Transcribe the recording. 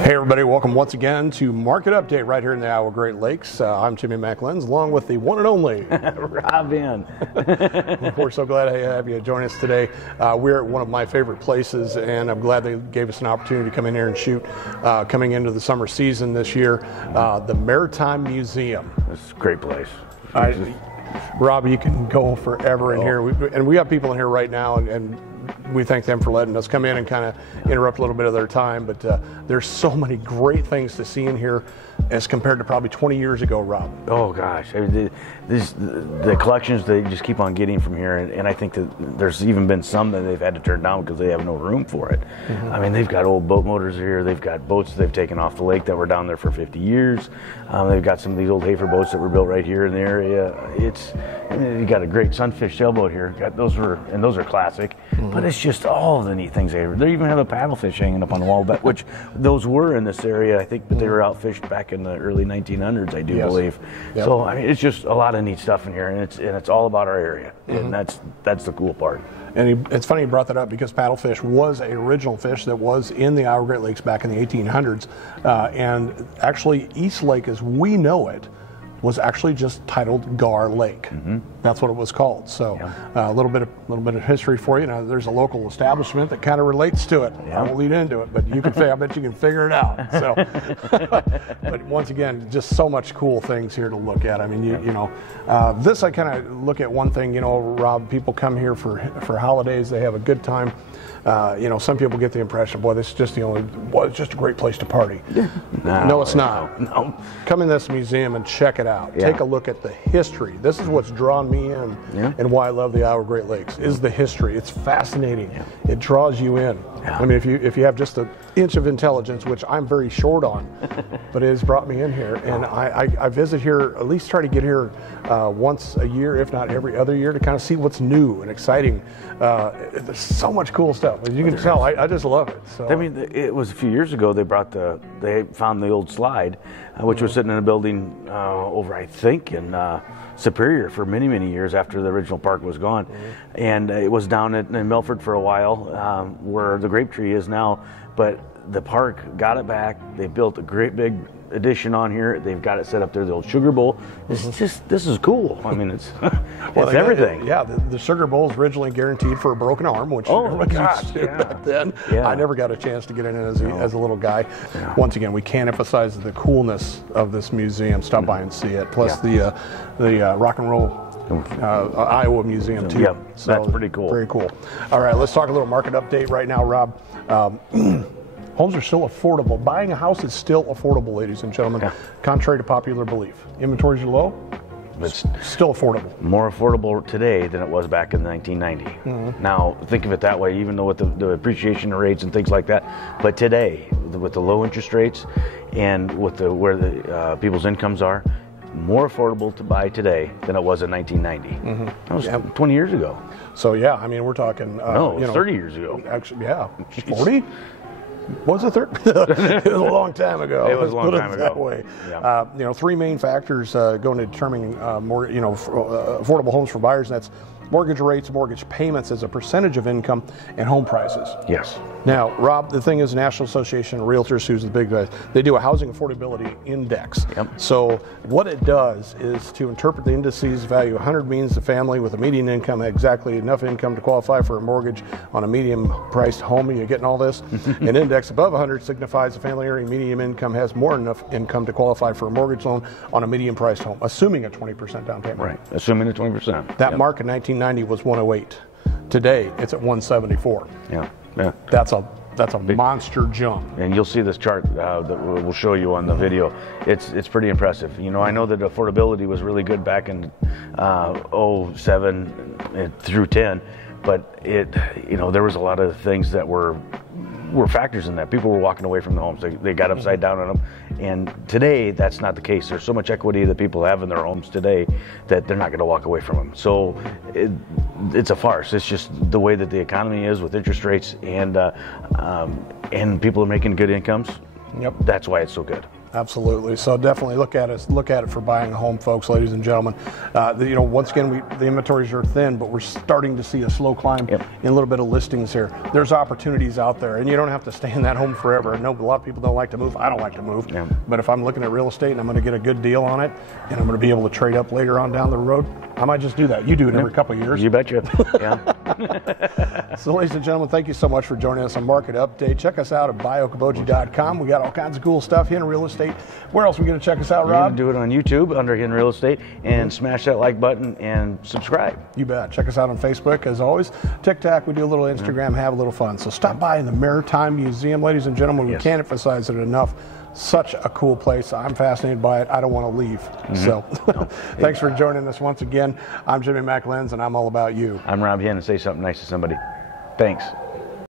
Hey everybody, welcome once again to Market Update right here in the Iowa Great Lakes. I'm Timmy McLenz, along with the one and only Rob in. We're so glad to have you join us today. We're at one of my favorite places, and I'm glad they gave us an opportunity to come in here and shoot coming into the summer season this year. The Maritime Museum. It's a great place. Rob, you can go forever in here. We have people in here right now, and we thank them for letting us come in and kind of interrupt a little bit of their time. But there's so many great things to see in here as compared to probably 20 years ago, Rob. Oh gosh, I mean, the collections they just keep on getting from here, and I think that there's even been some that they've had to turn down because they have no room for it. Mm-hmm. I mean, they've got old boat motors here. They've got boats they've taken off the lake that were down there for 50 years. They've got some of these old Hafer boats that were built right here in the area. You got a great sunfish sailboat here. Those are classic. Mm-hmm. But it's just all the neat things. They even have a paddlefish hanging up on the wall, which those were in this area. I think they were outfished back in the early 1900s, I do believe. Yep. So I mean, it's just a lot of neat stuff in here, and it's all about our area, and that's the cool part. And it's funny you brought that up because paddlefish was an original fish that was in the Iowa Great Lakes back in the 1800s, and actually East Lake, as we know it, was actually just titled Gar Lake. Mm-hmm. That's what it was called. So a little bit of history for you. Now, there's a local establishment that kind of relates to it. I won't lead into it, but you can. I bet you can figure it out. So, but once again, just so much cool things here to look at. I mean, this I kind of look at one thing. Rob, people come here for holidays. They have a good time. Some people get the impression, boy, this is just it's just a great place to party. No, it's not. No. Come in this museum and check it out. Yeah. Take a look at the history. This is what's drawn me in and why I love the Iowa Great Lakes, is the history. It's fascinating. Yeah. It draws you in. Yeah. I mean, if you have just an inch of intelligence, which I'm very short on, but it has brought me in here. And I visit here, at least try to get here once a year, if not every other year, to kind of see what's new and exciting. There's so much cool stuff. As you can tell, I just love it. So. I mean, it was a few years ago they found the old slide, which was sitting in a building over, I think, in Superior for many, many years after the original park was gone. Mm-hmm. And it was down in Milford for a while, where the grape tree is now. But the park got it back. They built a great big addition on here. They've got it set up there, the old sugar bowl. This is cool. I mean, it's everything. The sugar bowl is originally guaranteed for a broken arm, which back then. Yeah. I never got a chance to get in it as a little guy. Yeah. Once again, we can't emphasize the coolness of this museum. Stop by and see it. Plus the Rock and Roll Iowa Museum too. Yep, so that's pretty cool. Very cool. All right, let's talk a little market update right now, Rob. Homes are still affordable. Buying a house is still affordable, ladies and gentlemen, contrary to popular belief. Inventories are low. It's still affordable. More affordable today than it was back in 1990. Mm-hmm. Now, think of it that way, even though with the appreciation rates and things like that. But today, with the low interest rates and with where the people's incomes are, more affordable to buy today than it was in 1990. Mm-hmm. That was 20 years ago. So I mean, we're talking 30 years ago. Actually, 40. Was it 30? It was a long time ago. It was a long time ago. That way. Yeah. Three main factors going to determining affordable homes for buyers, and that's mortgage rates, mortgage payments as a percentage of income, and home prices. Yes. Now, Rob, the thing is, National Association of Realtors, who's the big guys, they do a housing affordability index. Yep. So what it does is to interpret the indices value 100 means the family with a median income had exactly enough income to qualify for a mortgage on a medium-priced home. Are you getting all this? An index above 100 signifies the family earning median income has more than enough income to qualify for a mortgage loan on a medium-priced home, assuming a 20% down payment. Right, assuming a 20%. That mark in 1990 was 108. Today, it's at 174. Yeah. That's a monster jump. And you'll see this chart that we'll show you on the video. It's pretty impressive. I know that affordability was really good back in 07 through 10, but there was a lot of things that were factors in that. People were walking away from the homes. They got upside down on them. And today, that's not the case. There's so much equity that people have in their homes today that they're not going to walk away from them. So it's a farce. It's just the way that the economy is with interest rates and people are making good incomes. Yep. That's why it's so good. Absolutely. So definitely look at it for buying a home, folks, ladies and gentlemen. Once again, the inventories are thin, but we're starting to see a slow climb in a little bit of listings here. There's opportunities out there, and you don't have to stay in that home forever. I know a lot of people don't like to move. I don't like to move. Yeah. But if I'm looking at real estate and I'm going to get a good deal on it, and I'm going to be able to trade up later on down the road, I might just do that. You do it every couple of years. You betcha. Yeah. So, ladies and gentlemen, thank you so much for joining us on Market Update. Check us out at buyokeboji.com. We got all kinds of cool stuff here in real estate. Where else are we going to check us out, Rob? We're going to do it on YouTube under Hidden Real Estate, and smash that like button and subscribe. You bet. Check us out on Facebook, as always. TikTok, we do a little Instagram, have a little fun. So stop by in the Maritime Museum, ladies and gentlemen. We can't emphasize it enough. Such a cool place. I'm fascinated by it. I don't want to leave. So thanks for joining us once again. I'm Jimmy McLenz, and I'm all about you. I'm Rob Hen, and say something nice to somebody. Thanks.